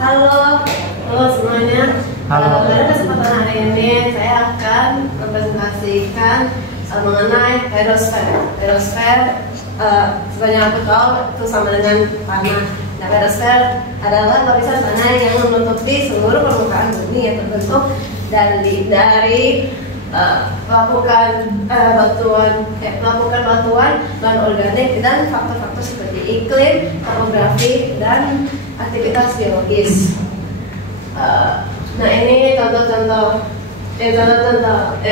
Halo semuanya. Pada kesempatan hari ini saya akan mempresentasikan mengenai aerosfer. Aerosfer, sebanyak aku tahu itu sama dengan tanah. Nah, aerosfer adalah lapisan tanah yang menutupi seluruh permukaan bumi yang terbentuk dari pelapukan batuan bahan organik dan faktor-faktor seperti iklim, topografi, dan aktivitas biologis. Nah, ini contoh-contoh aerosfer.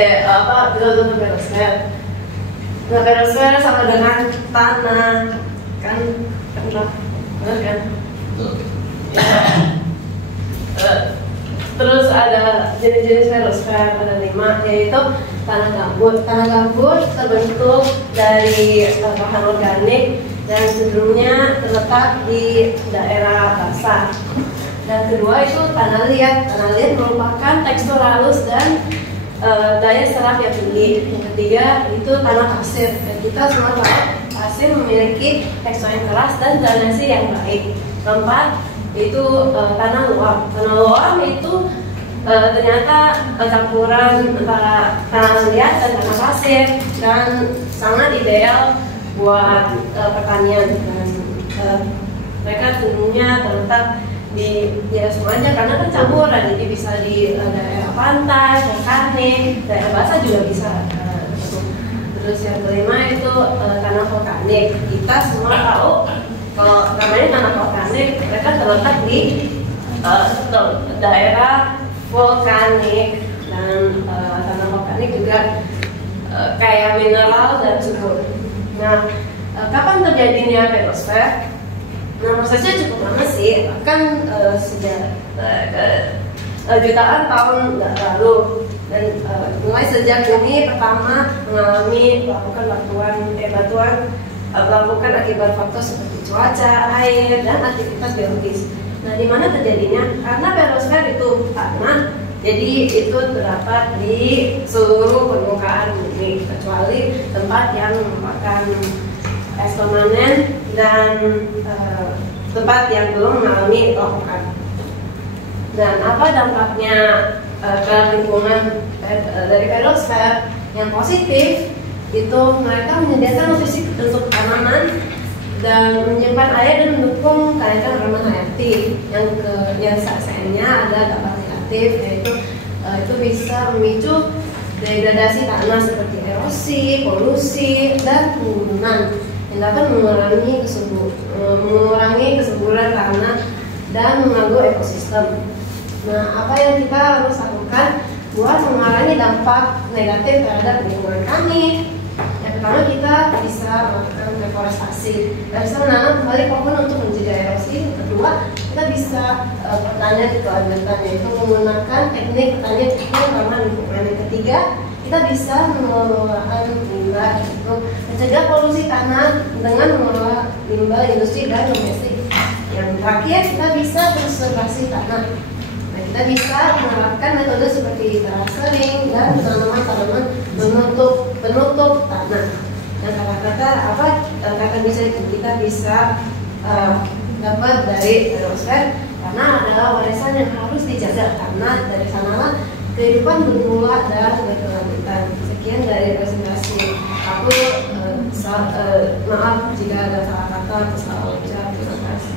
Nah, aerosfer sama dengan tanah, kan benar kan? Terus ada jenis-jenis aerosfer, ada 5, yaitu tanah gambut. Tanah gambut terbentuk dari bahan organik dan cenderungnya terletak di daerah basah. Dan kedua itu tanah liat. Tanah liat merupakan tekstur halus dan daya serap yang tinggi. Yang ketiga itu tanah pasir. Dan kita semua tahu pasir memiliki tekstur yang keras dan drainase yang baik. Keempat itu tanah luam. Tanah luam itu ternyata campuran antara tanah liat dan tanah pasir dan sangat ideal buat pertanian. Dan mereka cenderungnya terletak di daerah Sumatera karena kan campuran, jadi bisa di daerah pantai, vulkanik, daerah basah juga bisa. Terus yang kelima itu tanah vulkanik. Kita semua tahu kalau namanya tanah vulkanik, mereka terletak di daerah vulkanik, dan tanah vulkanik juga kayak mineral dan subur. Nah, kapan terjadinya aerosfer? Nah, prosesnya cukup lama sih, bahkan sejak jutaan tahun lalu. Dan mulai sejak bumi pertama mengalami pelapukan akibat faktor seperti cuaca, air, dan aktivitas biologis. Nah, di mana terjadinya? Karena aerosfer itu tanah, jadi itu terdapat di seluruh permukaan bumi kecuali tempat yang merupakan es permanen dan tempat yang belum mengalami pelapukan. Dan apa dampaknya ke lingkungan dari aerosfer? Yang positif itu mereka menyediakan nutrisi untuk tanaman dan menyimpan air dan mendukung kenaikan hormon hayati. Yang sayangnya ada dampak negatif, yaitu itu bisa memicu degradasi tanah seperti erosi, polusi, dan penggunaan yang dapat mengurangi kesuburan tanah dan mengganggu ekosistem. Nah, apa yang kita harus lakukan buat mengurangi dampak negatif terhadap lingkungan kami? Yang pertama, kita bisa melakukan reforestasi. Kita bisa menanam kembali pohon untuk mencegah erosi. Yang kedua, kita bisa pertanian berkelanjutan, yaitu menggunakan teknik pertanian yang ramah lingkungan. Yang ketiga, kita bisa mengelola limbah, yaitu mencegah polusi tanah dengan mengelola limbah industri dan domestik. Yang terakhir, kita bisa konservasi tanah. Nah, kita bisa menerapkan metode seperti terasering dan tanaman-tanaman penutup tanah. Dan kata bisa kita bisa dapat dari aerosfer karena adalah warisan yang harus dijaga, karena dari sanalah kehidupan bermula dan berkelanjutan. Sekian dari presentasi aku. Maaf jika ada salah kata atau salah ucap. Terima kasih.